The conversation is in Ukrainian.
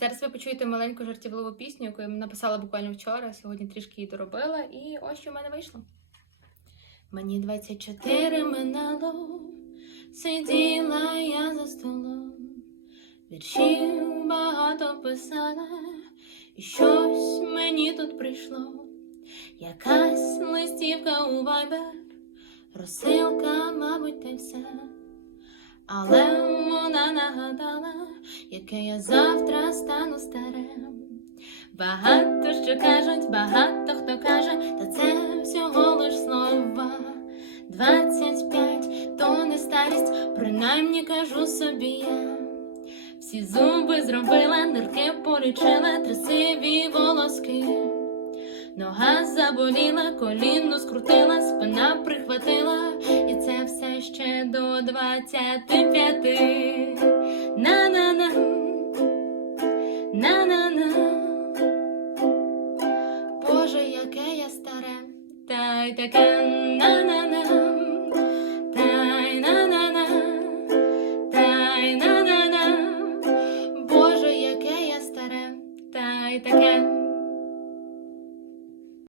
Зараз ви почуєте маленьку жартівливу пісню, яку я написала буквально вчора. Сьогодні трішки її доробила, і ось що в мене вийшло. Мені 24 минало, сиділа я за столом, віршів багато писала, і щось мені тут прийшло. Якась листівка у вайбер, розсилка, мабуть, та все. Але вона нагадала, яке я завтра стану старим. Багато що кажуть, багато хто каже, та це всього лиш слова. 25 то не старість, принаймні кажу собі я. Всі зуби зробила, нирки полічила, трясиві волоски. Нога заболіла, коліно скрутила, спина прихватила, і це все ще до 25 на на на Боже, яке я старе, та й таке на на на та Боже, яке я старе, та й таке.